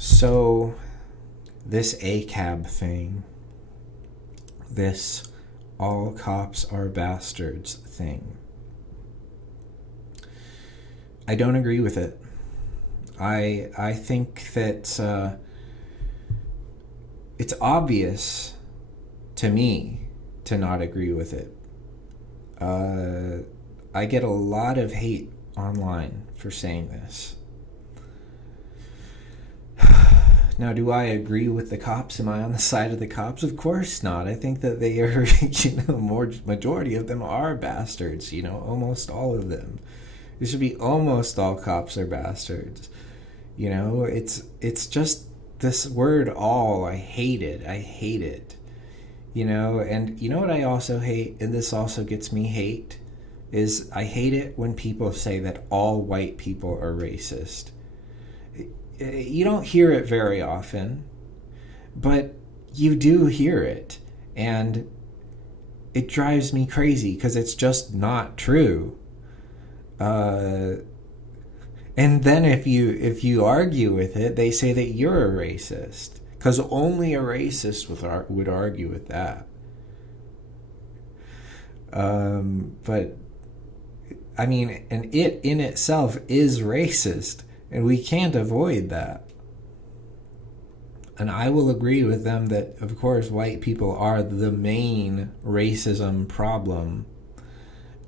So, this ACAB thing, this all cops are bastards thing, I don't agree with it. I think that it's obvious to me to not agree with it. I get a lot of hate online for saying this. Now, do I agree with the cops? Am I on the side of the cops? Of course not. I think that they are, majority of them are bastards, almost all of them. It should be almost all cops are bastards. It's just this word all, I hate it. And you know what I also hate, and this also gets me hate, is I hate it when people say that all white people are racist. You don't hear it very often, but you do hear it, and it drives me crazy because it's just not true. And then if you argue with it, they say that you're a racist, because only a racist would argue with that. But I mean, and it in itself is racist. And we can't avoid that. And I will agree with them that, of course, white people are the main racism problem.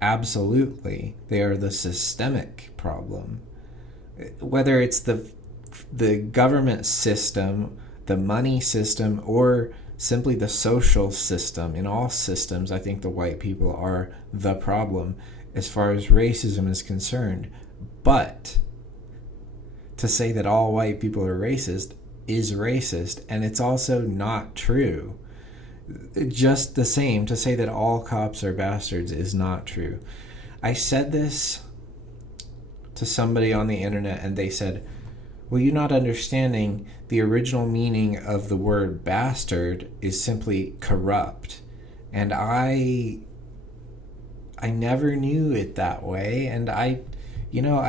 Absolutely. They are the systemic problem. Whether it's the government system, the money system, or simply the social system, in all systems, I think the white people are the problem as far as racism is concerned. But to say that all white people are racist is racist, and it's also not true. Just the same, to say that all cops are bastards is not true. I said this to somebody on the internet, and they said, well, you're not understanding the original meaning of the word bastard is simply corrupt. And I never knew it that way, and I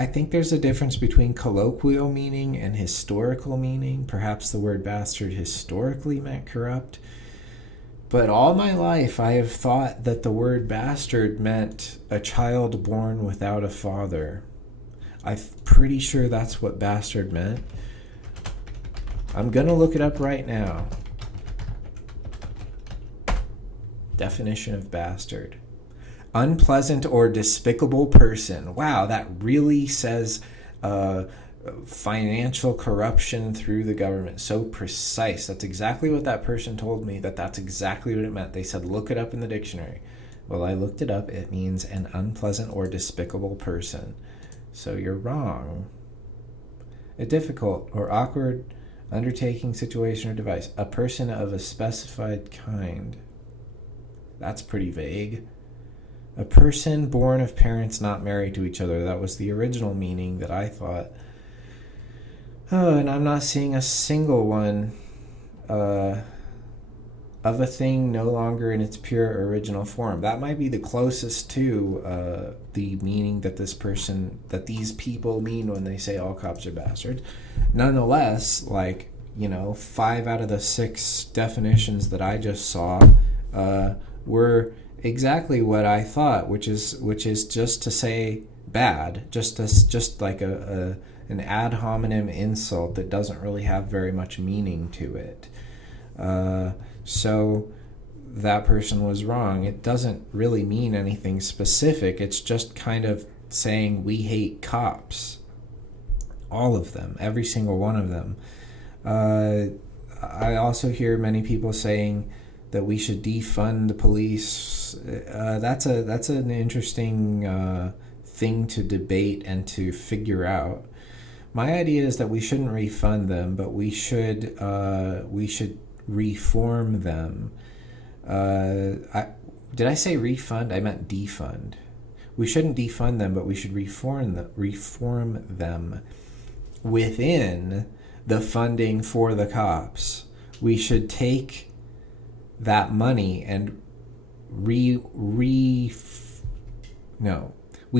think there's a difference between colloquial meaning and historical meaning. Perhaps the word bastard historically meant corrupt. But all my life I have thought that the word bastard meant a child born without a father. I'm pretty sure that's what bastard meant. I'm gonna look it up right now. Definition of bastard: unpleasant or despicable person. Wow, that really says financial corruption through the government. So precise. That's exactly what that person told me, that's exactly what it meant. They said, look it up in the dictionary. Well, I looked it up. It means an unpleasant or despicable person. So you're wrong. A difficult or awkward undertaking, situation, or device. A person of a specified kind. That's pretty vague. A person born of parents not married to each other. That was the original meaning that I thought. Oh, and I'm not seeing a single one of a thing no longer in its pure original form. That might be the closest to the meaning that these people mean when they say all cops are bastards. Nonetheless, 5 out of the 6 definitions that I just saw were exactly what I thought, which is just to say bad, just like an ad hominem insult that doesn't really have very much meaning to it. So that person was wrong. It doesn't really mean anything specific. It's just kind of saying we hate cops. All of them, every single one of them. I also hear many people saying that we should defund the police. That's an interesting thing to debate and to figure out. My idea is that we shouldn't refund them, but we should reform them. Did I say refund? I meant defund. We shouldn't defund them, but we should reform them within the funding for the cops. We should take that money and we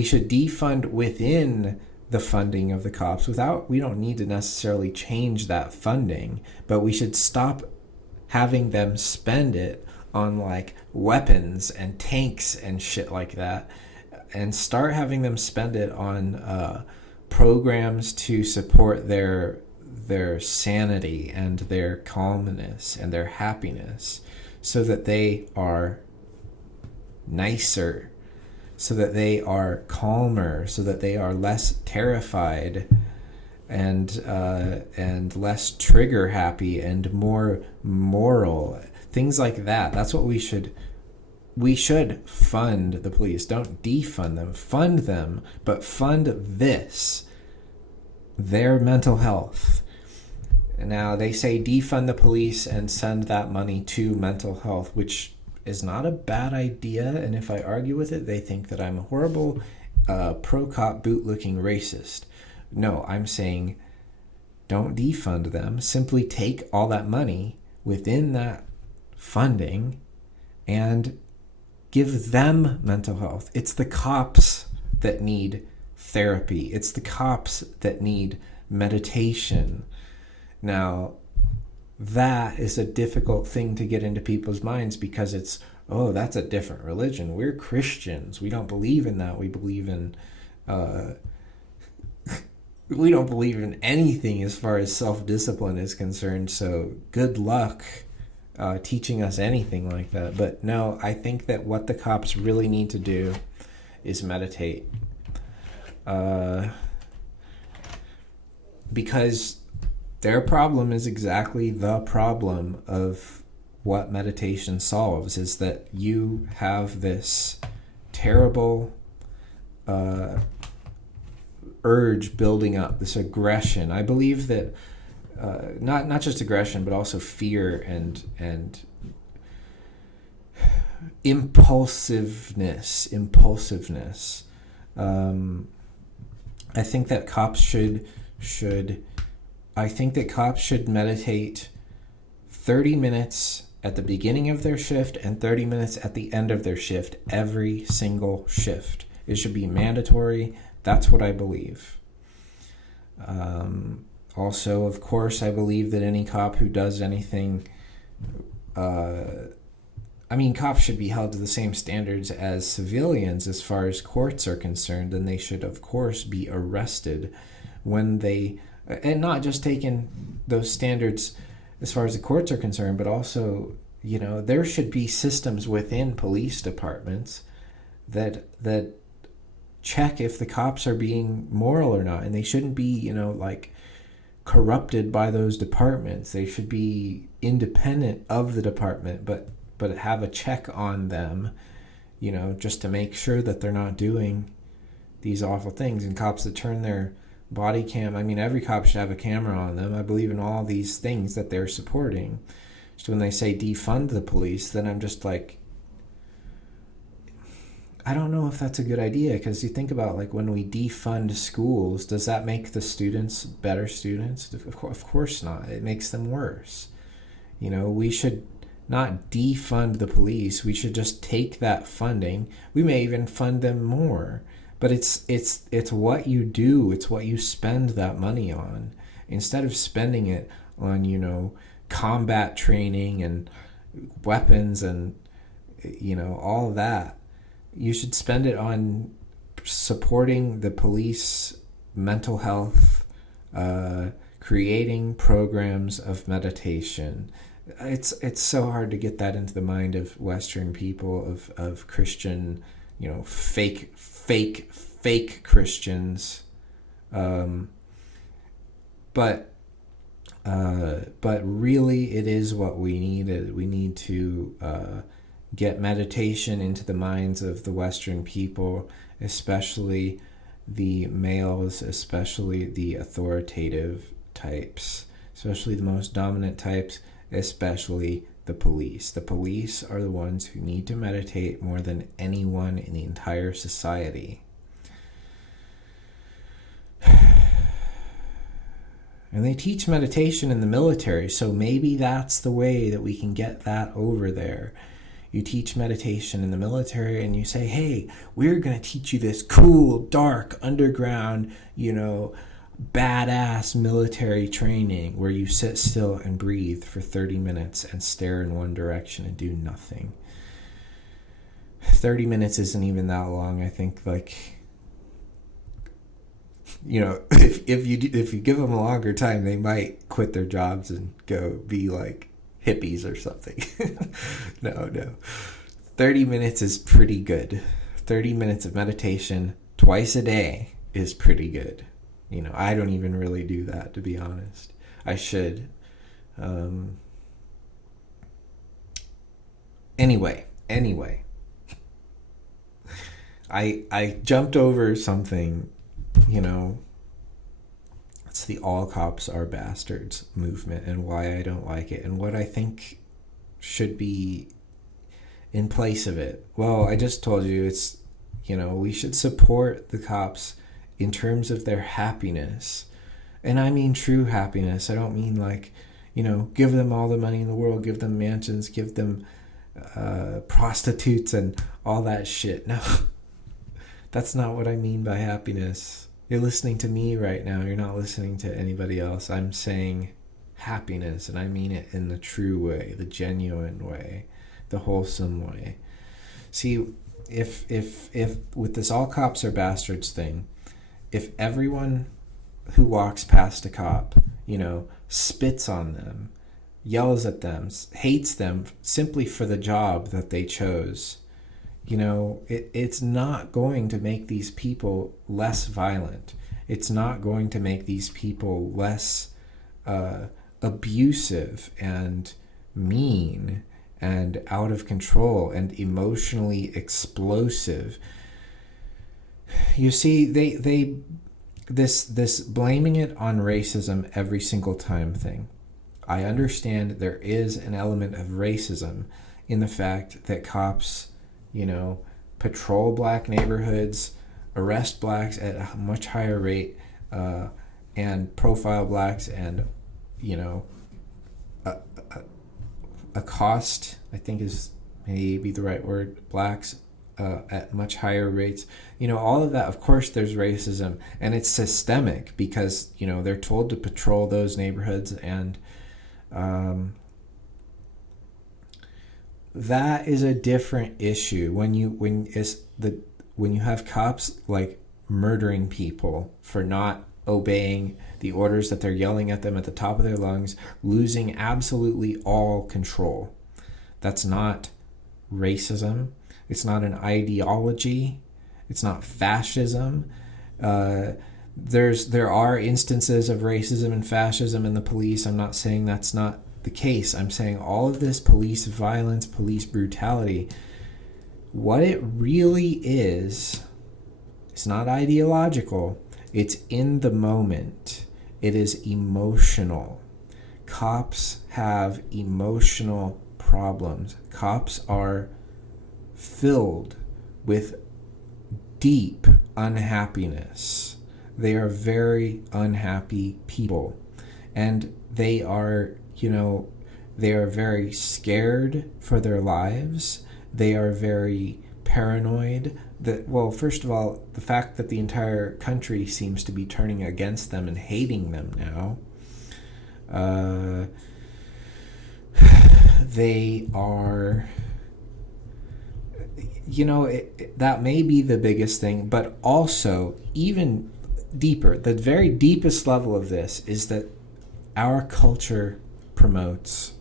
should defund within the funding of the cops. We don't need to necessarily change that funding, but we should stop having them spend it on like weapons and tanks and shit like that, and start having them spend it on programs to support their sanity and their calmness and their happiness, so that they are nicer, so that they are calmer, so that they are less terrified and less trigger happy and more moral. Things like that. That's what we should fund the police. Don't defund them. Fund them, but fund their mental health. Now, they say defund the police and send that money to mental health, which is not a bad idea. And if I argue with it, they think that I'm a horrible pro-cop boot-looking racist. No, I'm saying don't defund them. Simply take all that money within that funding and give them mental health. It's the cops that need therapy. It's the cops that need meditation. Now, that is a difficult thing to get into people's minds, because it's, oh, that's a different religion. We're Christians. We don't believe in that. We believe in we don't believe in anything as far as self-discipline is concerned. So good luck teaching us anything like that. But no, I think that what the cops really need to do is meditate. Because their problem is exactly the problem of what meditation solves, is that you have this terrible urge building up, this aggression. I believe that not just aggression, but also fear and impulsiveness. I think that cops should meditate 30 minutes at the beginning of their shift and 30 minutes at the end of their shift, every single shift. It should be mandatory. That's what I believe. Also, of course, I believe that any cop who does anything, cops should be held to the same standards as civilians as far as courts are concerned, and they should, of course, be arrested when they, and not just taking those standards as far as the courts are concerned, but also, there should be systems within police departments that check if the cops are being moral or not, and they shouldn't be, corrupted by those departments. They should be independent of the department, but have a check on them, just to make sure that they're not doing these awful things. And cops that turn their body cam, every cop should have a camera on them. I believe in all these things that they're supporting. So when they say defund the police, then I'm just like, I don't know if that's a good idea, because you think about, when we defund schools, does that make the students better students? Of course not. It makes them worse. We should not defund the police. We should just take that funding. We may even fund them more. But it's what you do. It's what you spend that money on. Instead of spending it on, combat training and weapons and, all of that, you should spend it on supporting the police mental health, creating programs of meditation. It's so hard to get that into the mind of Western people, of Christian, fake Christians. But really, it is what we need. We need to get meditation into the minds of the Western people, especially the males, especially the authoritative types, especially the most dominant types, especially the police. The police are the ones who need to meditate more than anyone in the entire society. And they teach meditation in the military, so maybe that's the way that we can get that over there. You teach meditation in the military and you say, hey, we're going to teach you this cool, dark, underground, badass military training where you sit still and breathe for 30 minutes and stare in one direction and do nothing. 30 minutes isn't even that long. I think, if you give them a longer time, they might quit their jobs and go be like hippies or something. No. 30 minutes is pretty good. 30 minutes of meditation twice a day is pretty good. I don't even really do that, to be honest. I should. Anyway. I jumped over something, it's the all cops are bastards movement and why I don't like it and what I think should be in place of it. Well, I just told you it's, we should support the cops in terms of their happiness. And I mean true happiness. I don't mean give them all the money in the world, give them mansions, give them prostitutes and all that shit. No, that's not what I mean by happiness. You're listening to me right now. You're not listening to anybody else. I'm saying happiness, and I mean it in the true way, the genuine way, the wholesome way. See, if with this all cops are bastards thing, if everyone who walks past a cop, spits on them, yells at them, hates them simply for the job that they chose, it's not going to make these people less violent. It's not going to make these people less abusive and mean and out of control and emotionally explosive. You see, this blaming it on racism every single time thing. I understand there is an element of racism in the fact that cops, patrol black neighborhoods, arrest blacks at a much higher rate, and profile blacks and, accost, I think is maybe the right word, blacks at much higher rates. All of that, of course, there's racism, and it's systemic because, they're told to patrol those neighborhoods, and that is a different issue when you have cops murdering people for not obeying the orders that they're yelling at them at the top of their lungs, losing absolutely all control. That's not racism. It's not an ideology. It's not fascism. There are instances of racism and fascism in the police. I'm not saying that's not the case. I'm saying all of this police violence, police brutality, what it really is, it's not ideological. It's in the moment. It is emotional. Cops have emotional problems. Cops are filled with deep unhappiness. They are very unhappy people. And they are, they are very scared for their lives. They are very paranoid. First of all, the fact that the entire country seems to be turning against them and hating them now. They are, that may be the biggest thing, but also even deeper, the very deepest level of this is that our culture promotes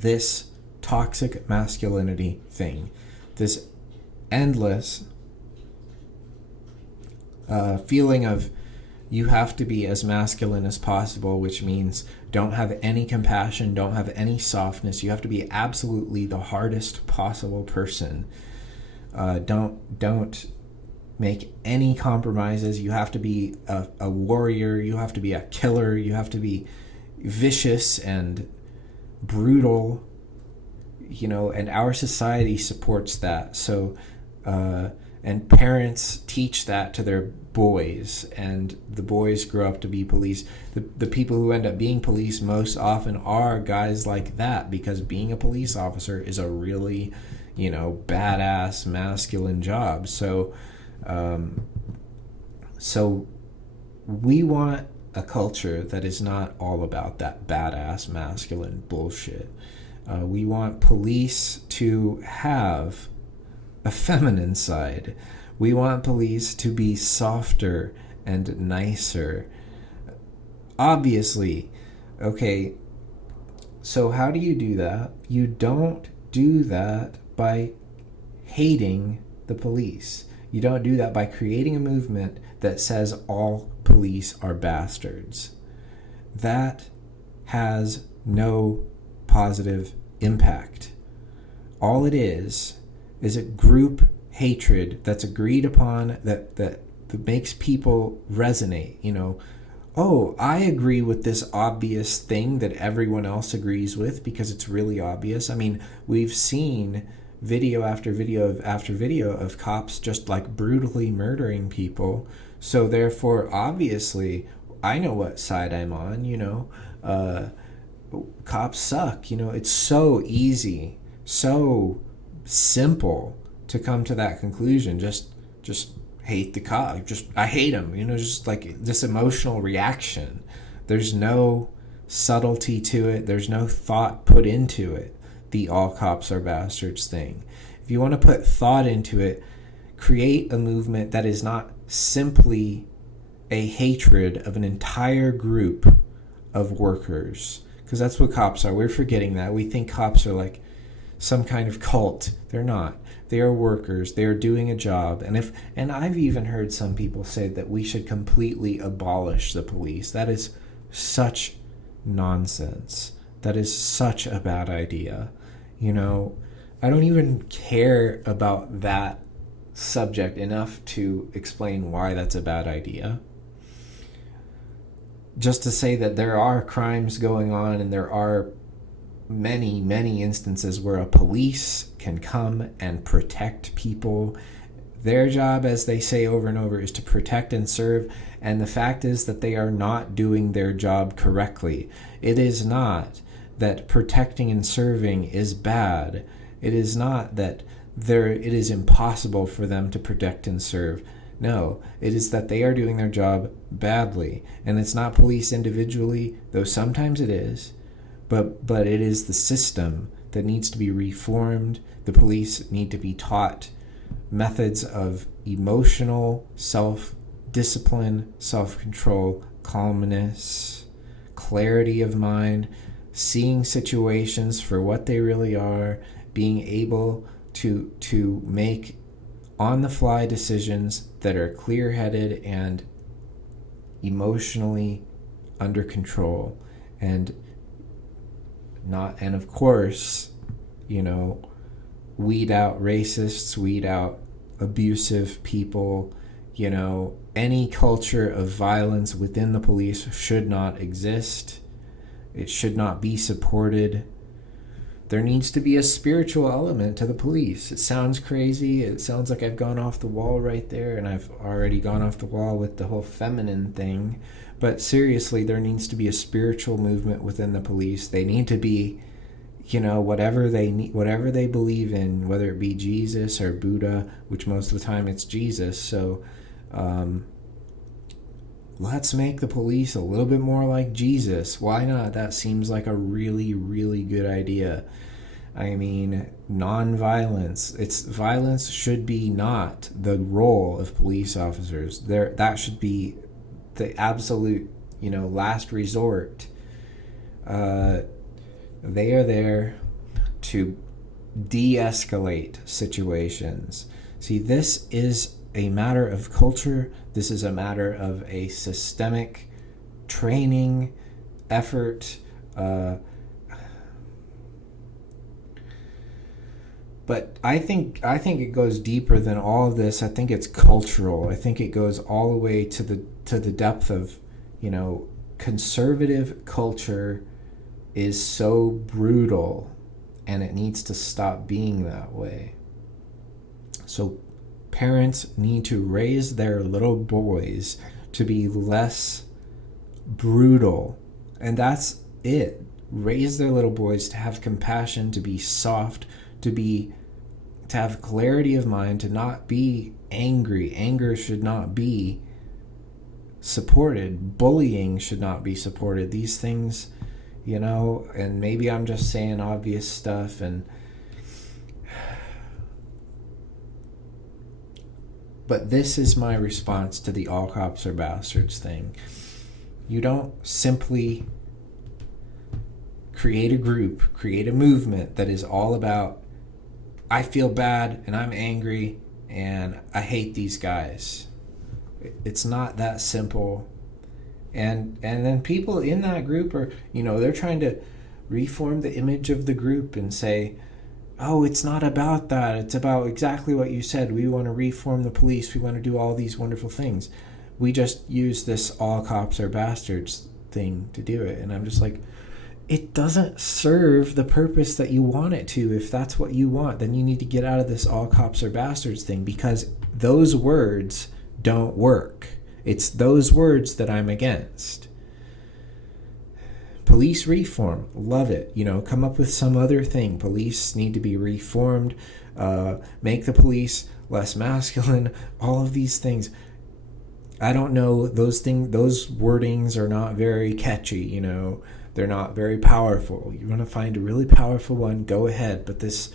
this toxic masculinity thing, this endless feeling of you have to be as masculine as possible, which means don't have any compassion, don't have any softness. You have to be absolutely the hardest possible person. Don't make any compromises. You have to be a warrior. You have to be a killer. You have to be vicious and brutal. And our society supports that. So and parents teach that to their boys, and the boys grow up to be police. The people who end up being police most often are guys like that, because being a police officer is a really, badass masculine job. So we want a culture that is not all about that badass masculine bullshit. We want police to have a feminine side. We want police to be softer and nicer. Obviously, okay, so how do you do that? You don't do that by hating the police. You don't do that by creating a movement that says all police are bastards. That has no positive impact. All it is a group hatred that's agreed upon, that makes people resonate. Oh, I agree with this obvious thing that everyone else agrees with because it's really obvious. I mean, we've seen video after video after video of cops just like brutally murdering people. So therefore, obviously, I know what side I'm on. Cops suck. It's so easy, so simple to come to that conclusion. Just hate the cop. I hate him. Just like this emotional reaction. There's no subtlety to it. There's no thought put into it. The all cops are bastards thing. If you want to put thought into it, create a movement that is not simply a hatred of an entire group of workers, because that's what cops are. We're forgetting that. We think cops are like some kind of cult. They're not. They are workers. They are doing a job. And I've even heard some people say that we should completely abolish the police. That is such nonsense. That is such a bad idea. I don't even care about that subject enough to explain why that's a bad idea. Just to say that there are crimes going on, and there are many, many instances where a police can come and protect people. Their job, as they say over and over, is to protect and serve, and the fact is that they are not doing their job correctly. It is not that protecting and serving is bad. It is not that it is impossible for them to protect and serve. No, it is that they are doing their job badly. And it's not police individually, though sometimes it is, but it is the system that needs to be reformed. The police need to be taught methods of emotional self-discipline, self-control, calmness, clarity of mind, seeing situations for what they really are, being able to make on-the-fly decisions that are clear-headed and emotionally under control, and of course, weed out racists, weed out abusive people. Any culture of violence within the police should not exist. It should not be supported. There needs to be a spiritual element to the police. It sounds crazy. It sounds like I've gone off the wall right there, and I've already gone off the wall with the whole feminine thing. But seriously, there needs to be a spiritual movement within the police. They need to be, whatever they believe in, whether it be Jesus or Buddha, which most of the time it's Jesus. So let's make the police a little bit more like Jesus. Why not? That seems like a really, really good idea. I mean, non-violence. Violence should be not the role of police officers. That should be the absolute, last resort. They are there to de-escalate situations. See, this is a matter of culture. This is a matter of a systemic training effort. But I think it goes deeper than all of this. I think it's cultural. I think it goes all the way to the depth of, conservative culture is so brutal, and it needs to stop being that way. So parents need to raise their little boys to be less brutal. And that's it. Raise their little boys to have compassion, to be soft, to have clarity of mind, to not be angry. Anger should not be supported. Bullying should not be supported. These things, and maybe I'm just saying obvious stuff, but this is my response to the all cops are bastards thing. You don't simply create a group, create a movement that is all about, I feel bad and I'm angry and I hate these guys. It's not that simple. And then people in that group are, they're trying to reform the image of the group and say, oh, it's not about that. It's about exactly what you said. We want to reform the police. We want to do all these wonderful things. We just use this all cops are bastards thing to do it. And I'm just like, it doesn't serve the purpose that you want it to. If that's what you want, then you need to get out of this all cops are bastards thing, because those words don't work. It's those words that I'm against. Police reform, love it. Come up with some other thing. Police need to be reformed. Make the police less masculine. All of these things. I don't know. Those wordings are not very catchy. They're not very powerful. You want to find a really powerful one, go ahead. But this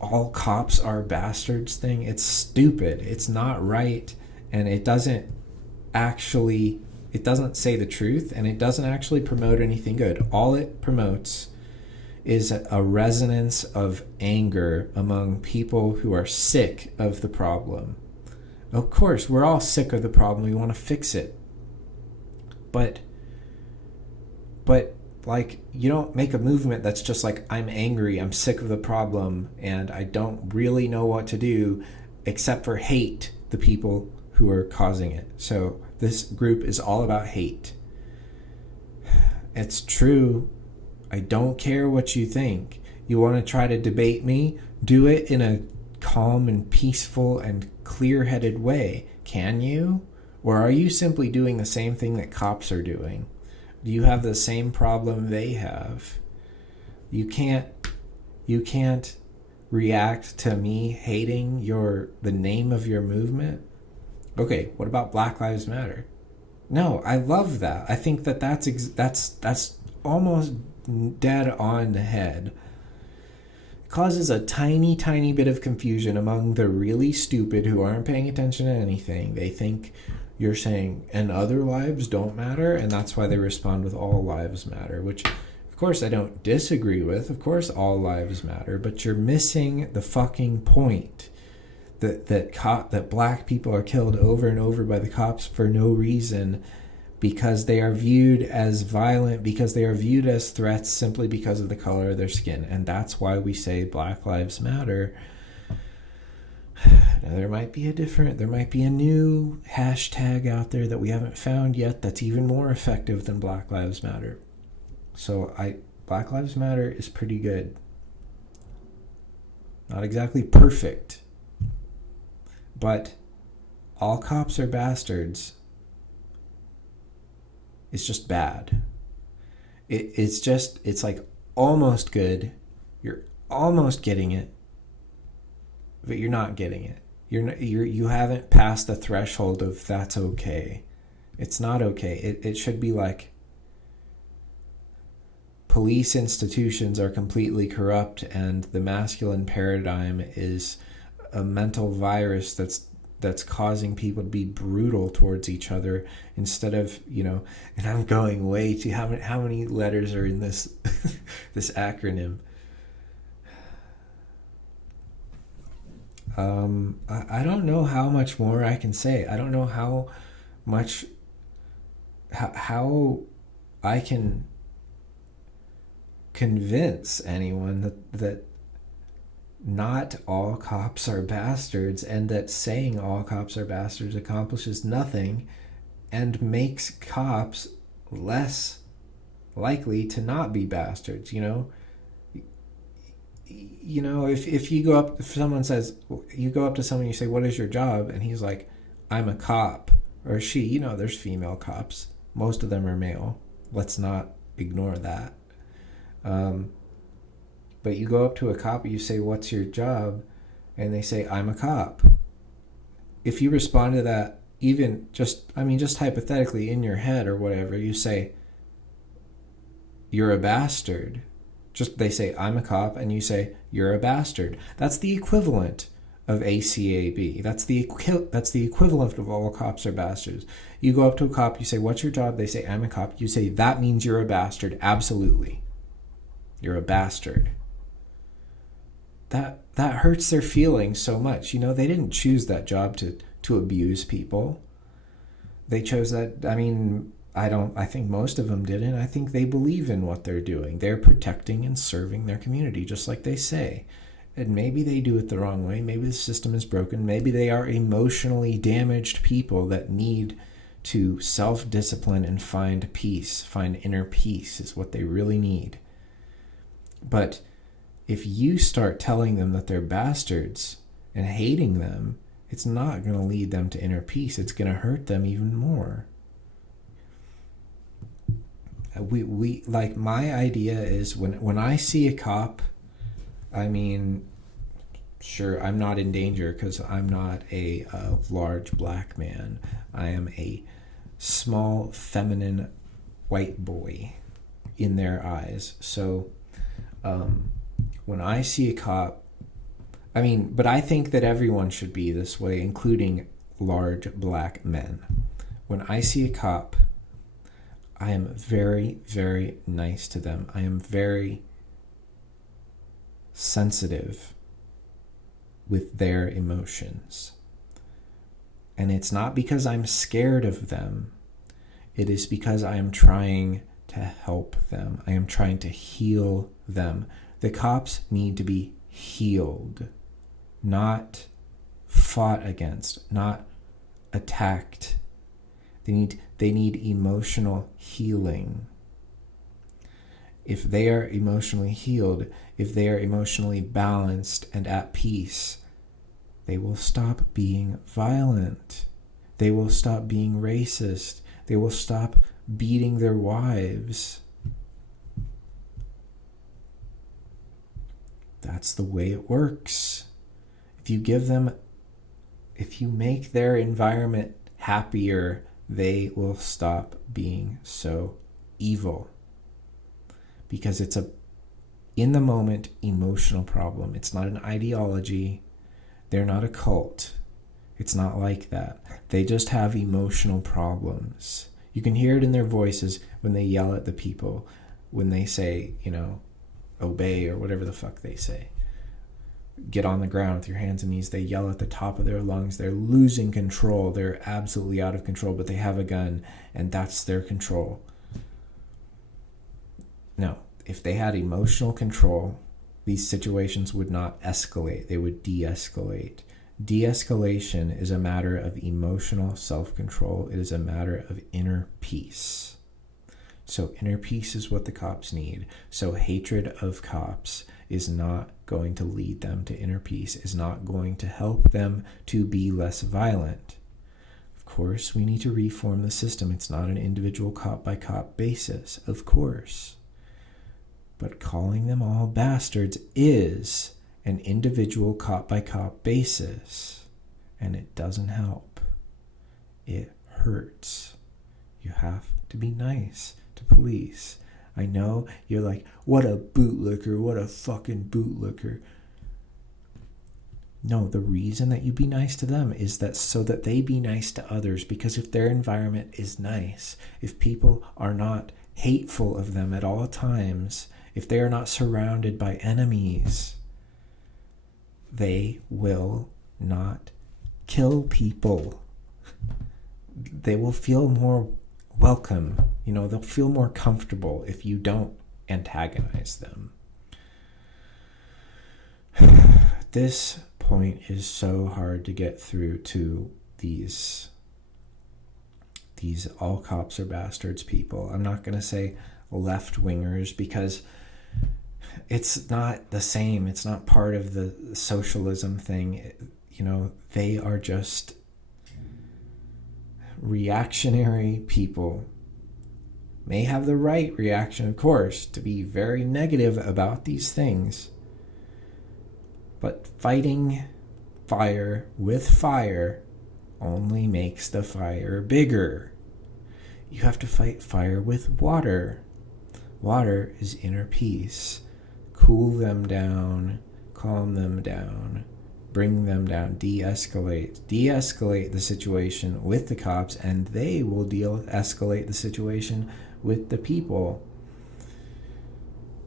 all cops are bastards thing, it's stupid. It's not right, and it doesn't say the truth, and it doesn't actually promote anything good. All it promotes is a resonance of anger among people who are sick of the problem. Of course, we're all sick of the problem. We want to fix it. But you don't make a movement that's just like, I'm angry, I'm sick of the problem, and I don't really know what to do except for hate the people who are causing it. So this group is all about hate. It's true. I don't care what you think. You want to try to debate me? Do it in a calm and peaceful and clear-headed way. Can you? Or are you simply doing the same thing that cops are doing? Do you have the same problem they have? You can't react to me hating the name of your movement. Okay, what about Black Lives Matter? No, I love that. I think that's almost dead on the head. It causes a tiny, tiny bit of confusion among the really stupid who aren't paying attention to anything. They think you're saying, and other lives don't matter, and that's why they respond with all lives matter, which, of course, I don't disagree with. Of course, all lives matter, but you're missing the fucking point. That black people are killed over and over by the cops for no reason, because they are viewed as violent, because they are viewed as threats simply because of the color of their skin. And that's why we say Black Lives Matter. Now, there might be a new hashtag out there that we haven't found yet that's even more effective than Black Lives Matter. So Black Lives Matter is pretty good. Not exactly perfect. But all cops are bastards. It's just bad. It's like almost good. You're almost getting it, but you're not getting it. You haven't passed the threshold of that's okay. It's not okay. It should be like, police institutions are completely corrupt, and the masculine paradigm is a mental virus that's causing people to be brutal towards each other, instead of, and I'm going way too, how many letters are in this this acronym? I don't know how much more I can say. I don't know how I can convince anyone that not all cops are bastards, and that saying all cops are bastards accomplishes nothing and makes cops less likely to not be bastards. if you go up, if someone says, you go up to someone, you say, what is your job? And he's like, I'm a cop. Or she, there's female cops. Most of them are male. Let's not ignore that. But you go up to a cop and you say, what's your job? And they say, I'm a cop. If you respond to that, even just hypothetically in your head or whatever, you say, you're a bastard. They say, I'm a cop, and you say, you're a bastard. That's the equivalent of ACAB. That's the equivalent of all cops are bastards. You go up to a cop, you say, what's your job? They say, I'm a cop. You say, that means you're a bastard. Absolutely. You're a bastard. That hurts their feelings so much. They didn't choose that job to abuse people. They chose that. I think most of them didn't. I think they believe in what they're doing. They're protecting and serving their community, just like they say. And maybe they do it the wrong way. Maybe the system is broken. Maybe they are emotionally damaged people that need to self-discipline and find peace. Find inner peace is what they really need. But if you start telling them that they're bastards and hating them, it's not going to lead them to inner peace. It's going to hurt them even more. We like, my idea is when I see a cop, sure, I'm not in danger because I'm not a large black man. I am a small, feminine white boy in their eyes. So when I see a cop, but I think that everyone should be this way, including large black men. When I see a cop, I am very, very nice to them. I am very sensitive with their emotions. And it's not because I'm scared of them. It is because I am trying to help them. I am trying to heal them. The cops need to be healed, not fought against, not attacked. They need emotional healing. If they are emotionally healed, if they are emotionally balanced and at peace, they will stop being violent. They will stop being racist. They will stop beating their wives. That's the way it works. If you make their environment happier, they will stop being so evil. Because it's in the moment, emotional problem. It's not an ideology. They're not a cult. It's not like that. They just have emotional problems. You can hear it in their voices when they yell at the people, when they say, obey or whatever the fuck they say. Get on the ground with your hands and knees. They yell at the top of their lungs. They're losing control. They're absolutely out of control, but they have a gun, and that's their control. No, if they had emotional control, these situations would not escalate. They would de-escalate. De-escalation is a matter of emotional self-control. It is a matter of inner peace. So inner peace is what the cops need. So hatred of cops is not going to lead them to inner peace, is not going to help them to be less violent. Of course, we need to reform the system. It's not an individual cop by cop basis, of course. But calling them all bastards is an individual cop by cop basis. And it doesn't help. It hurts. You have to be nice to police. I know you're like, what a bootlicker, what a fucking bootlicker. No, the reason that you be nice to them is that so that they be nice to others, because if their environment is nice, if people are not hateful of them at all times, if they are not surrounded by enemies, they will not kill people. They will feel more welcome. They'll feel more comfortable if you don't antagonize them. This point is so hard to get through to these all cops are bastards people. I'm not going to say left-wingers because It's not the same. It's not part of the socialism thing. They are just reactionary people. May have the right reaction, of course, to be very negative about these things. But fighting fire with fire only makes the fire bigger. You have to fight fire with water. Water is inner peace. Cool them down, calm them down, bring them down, de-escalate the situation with the cops, and they will escalate the situation with the people.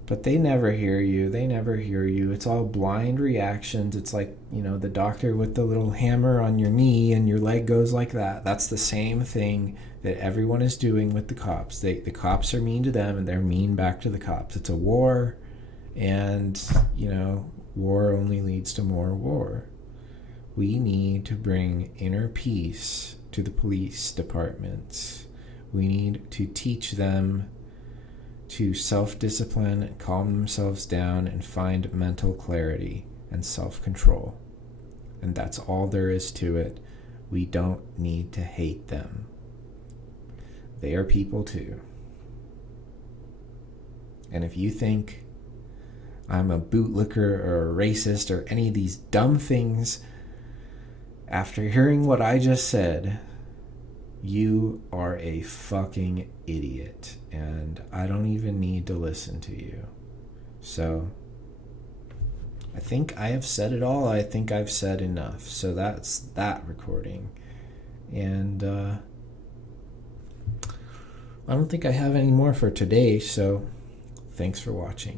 But they never hear you. It's all blind reactions. It's like, the doctor with the little hammer on your knee and your leg goes like that. That's the same thing that everyone is doing with the cops. The cops are mean to them and they're mean back to the cops. It's a war, and, war only leads to more war. We need to bring inner peace to the police departments. We need to teach them to self-discipline, calm themselves down, and find mental clarity and self-control. And that's all there is to it. We don't need to hate them. They are people too. And if you think I'm a bootlicker or a racist or any of these dumb things, after hearing what I just said, you are a fucking idiot, and I don't even need to listen to you. So, I think I have said it all. I think I've said enough. So that's that recording. And I don't think I have any more for today, so thanks for watching.